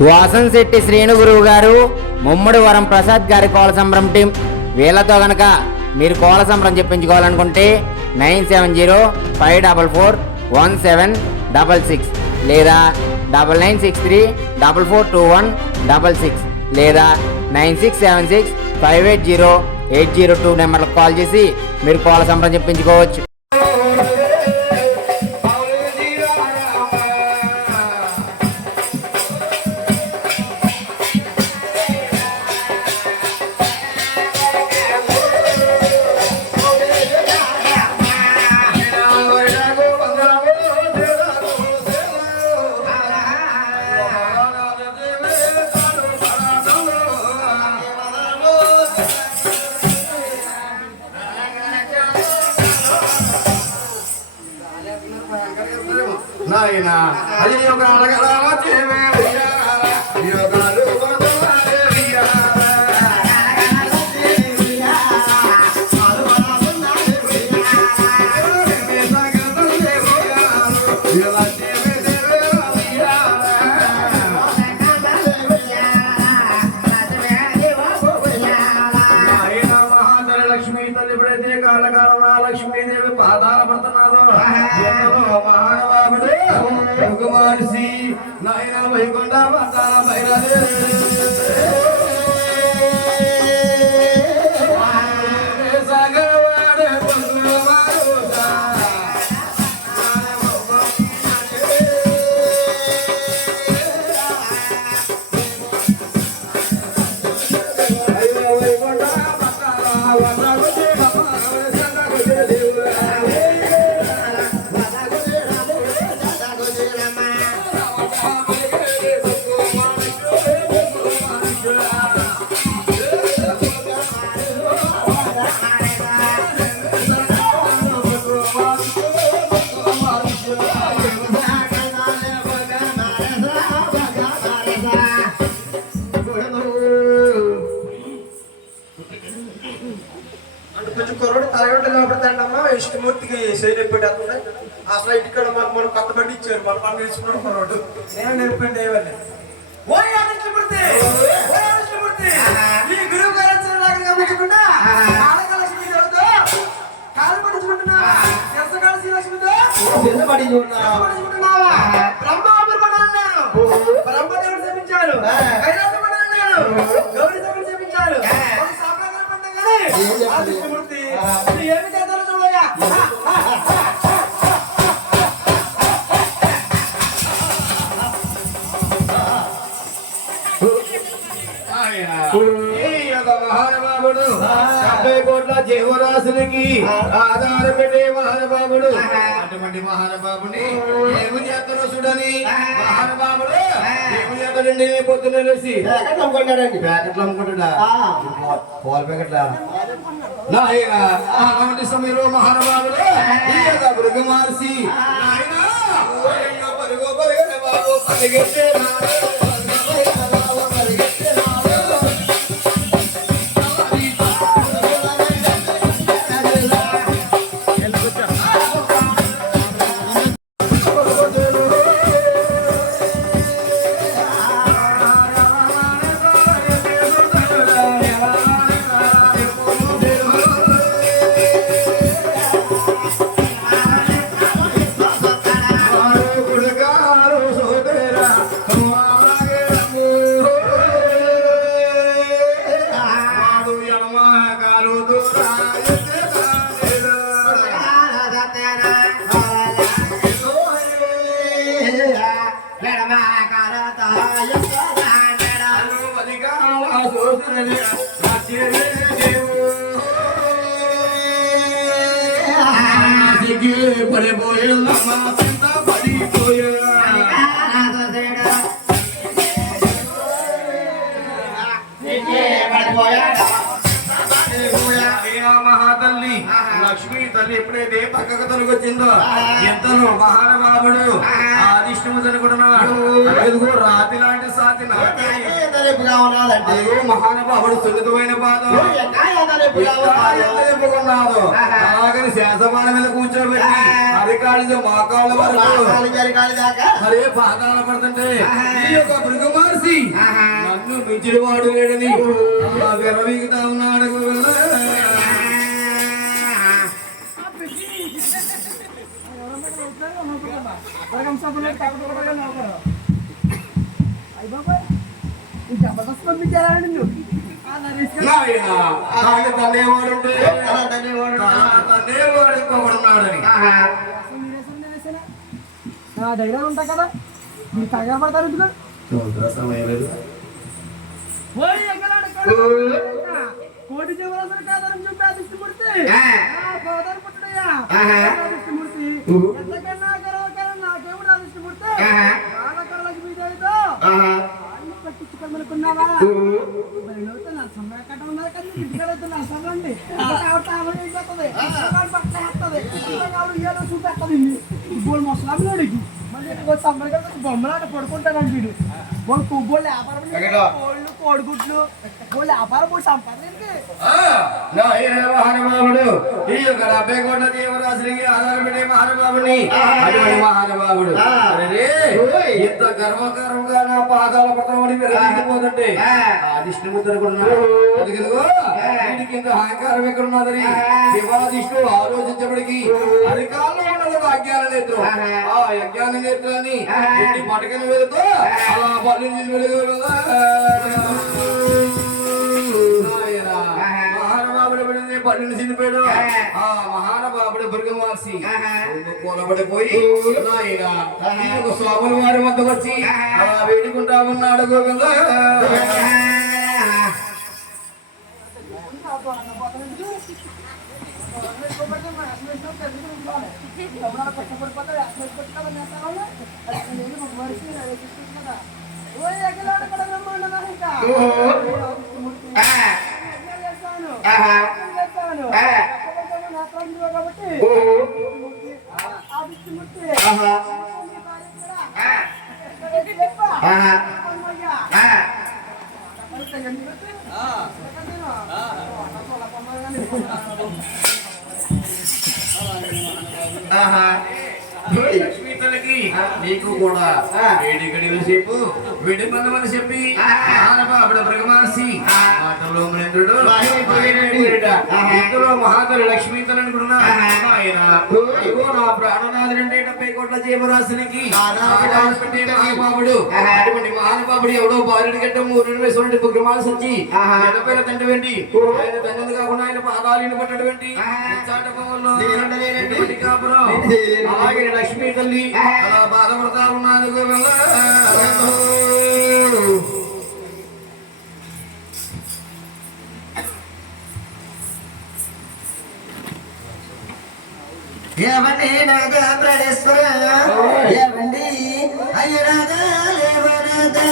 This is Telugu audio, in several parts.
వాసన్ శెట్టి శ్రీను గురువు గారు, ముమ్మడి వరం ప్రసాద్ గారి కోల సంబరం టీం వీళ్ళతో గనక మీరు కోల సంబరం చెప్పించుకోవాలనుకుంటే 9705441766 లేదా 9963442166 లేదా 9676580802 నెంబర్లకు కాల్ చేసి మీరు కోల సంబరం చెప్పించుకోవచ్చు. నాయనా అది ఒక అడగరామ చేవే యోగాలు లక్ష్మీ తల్లి ఎప్పుడైతే కాలకాల లక్ష్మీదేవి పాదాల పడుతున్నాదో మహానుభావుడు మనిషి నాయన వైకుంఠ బయలుదే కొంచెం కుర్రోడు తలగొండ లోపడతాడమ్మా ఇష్టమూర్తికి చేయలేకపోతే అసలు ఇంటికాడ మాకు మనం కొత్త బండి ఇచ్చారు మన పని నేర్చుకున్నాడు కుర్రోడు నేను నేర్పండి ఏమని ఈ గురువు గారు గమనించకుండా కాలు పట్టించుకుంటున్నా శ్రీలక్ష్మితో బ్రహ్మదేవుడు చెప్పించారు గౌరీ దేవుడు చెప్పించారు కృష్ణమూర్తి ఏమి చేస్తారో చూడగా మహానుభావుడు 70 కోట్ల జీవరాశులకి ఆధారం పెట్టే మహానుభావుడు అటువంటి మహానుభావుని ఏమి చేస్తారో చూడని మహానుభావుడు ఏమి చేస్తాడండి పొద్దున్న లేచి ప్యాకెట్లు అమ్ముకుంటాడా పాల ప్యాకెట్లా నాయన అటువంటి సమయంలో మహానుభావుడు మృగ మార్చి మహాతల్లి లక్ష్మీ తల్లి ఎప్పుడైతే పక్కకు తొలగొచ్చిందో ఎంతలో మహానుభావుడు ఆదిష్టము అనుకుంటున్నాడు రాతి లాంటి సాతి మహానుభావుడు సున్నితమైన పాదం అలాగని శాసమాన మీద కూర్చోబెట్టి అరికాళ్ళ మోకాళ్ళ వరకు మరే పాదాల పడుతుంటే ఈ యొక్క భృగు మహర్షి మించిన వాడు లేడని విరవీగుతా ఉన్నాడు జబర్దస్త్ పంపించారండి తనేవాడు ఇంకొకడున్నాడని నా దగ్గర ఉంటా కదా మీరు తగ్గ పడతారు ఎందుకు సమయం లేదు కోటి జీవరాశులు కాదని చెప్పి అదిష్టమూర్తి పోదారు పుట్టడయ్యా అదిష్టమూర్తి ఎంతకన్నా గర్వకారం నాకేమిటి అదిష్టమూర్తి లక్ష్మీదేవితో పట్టించుకోమనుకున్నావా నా సమయ కట్ట ఉన్నారు కదా ఇంటికాడైతే నా సమయండి బట్టలు వేస్తుంది ఏదో చూపెట్టదు బోల్ మొసలాడికి మళ్ళీ వచ్చి అమ్మడి బొమ్మలాట పడుకుంటానండి వీడు బోళ్ళు వ్యాపారం కోళ్ళు కోడిగుడ్లు బోళ్ళు వ్యాపారం పోయి సంపాదించి మహానుభావుడు ఈ యొక్క 70 కోట్ల జీవరాశులకి ఆధారపడే మహానుభావుని అటువంటి మహానుభావుడు ఇంత గర్వగర్వంగా నా పాదాల పట్టమని పెరిగిపోతుంటే అధిష్ణుముద్ర వీడికి ఇంత అహంకారం ఎక్కడ ఉన్నదని శివాధిష్ణుడు ఆలోచించబడికి అధికారంలో ఉన్నది అజ్ఞాన నేత్రం ఆ అజ్ఞాన నేత్రాన్ని పటకన వెళుతూ అలా పళ్ళు వెలుగు మహానుభావుడు పళ్ళుని చినిపోయాడు ఆ మహానుభావుడు భృగమాసి కూలబడిపోయి నాయన స్వాముల వారి వద్దకు వచ్చి అలా వేడుకుంటా ఉన్నాడు గోవింద లక్ష్మీ తల్లికి నీకు కూడా వేడి గడిల సేపు విడి బంధమని చెప్పి మహానుభావుడు భృగమహర్షి మాటల్లో మహేంద్రుడు ఇందులో మహాతల్లి లక్ష్మీ తల్లిని కూడా ఆయన ఇదిగో నా ప్రాణనాథుడంటే 70 కోట్ల జీవరాశునికి మహానుభావుడు అటువంటి మహానుభావుడు ఎవడో భార్యని గట్ట 3 వేసుకుంటే భృగమహర్షి వచ్చి ఎడపైన తండ్రి ఆయన తండ్రి కాకుండా ఆయన పాదాలను పట్టటువంటి కాపురం అలాగే లక్ష్మీ తల్లి అలా బాధపడతా ఉన్నాను ఏవండి నాగా ప్రణేశ్వర ఏవండి అయ్యరాగా లేవరాగా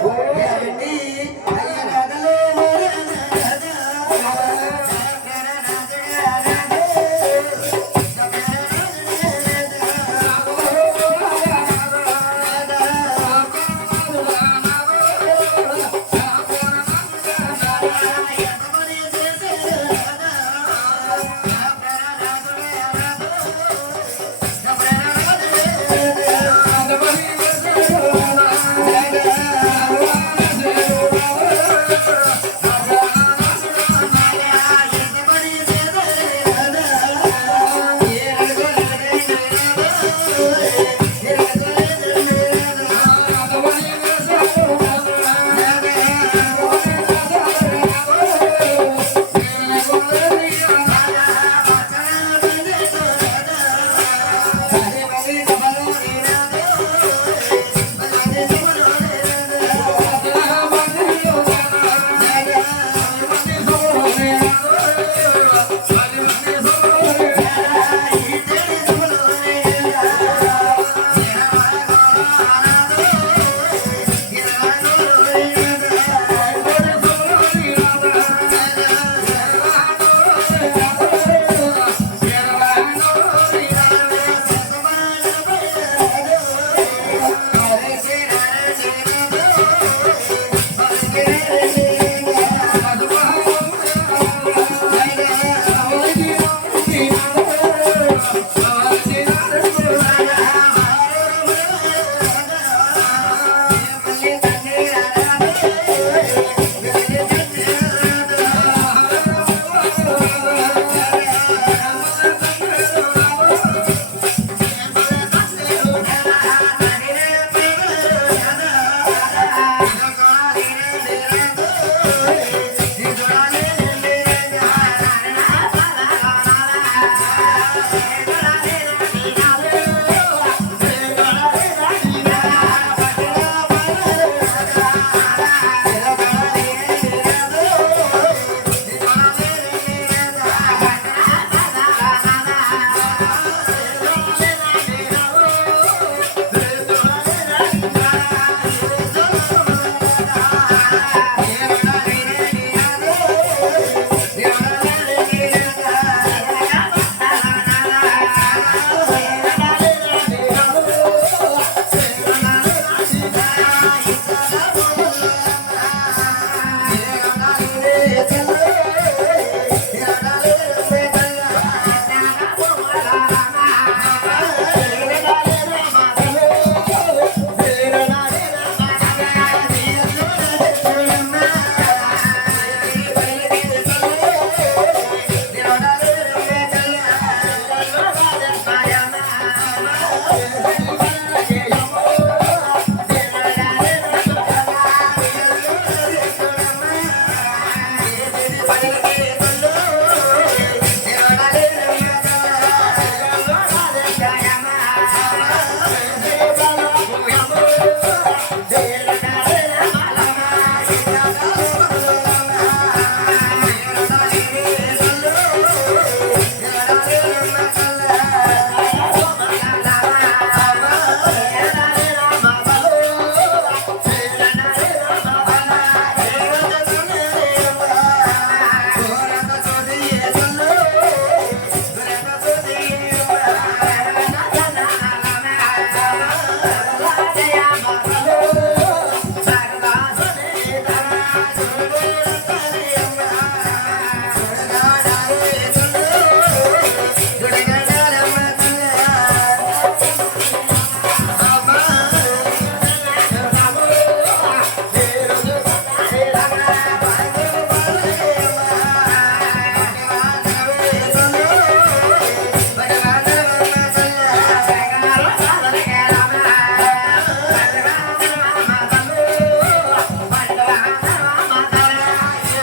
ఏవండి అయ్యరాగలే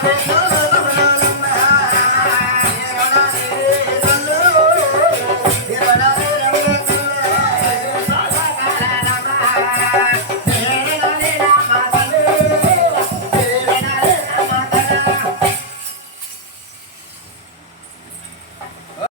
Thank you.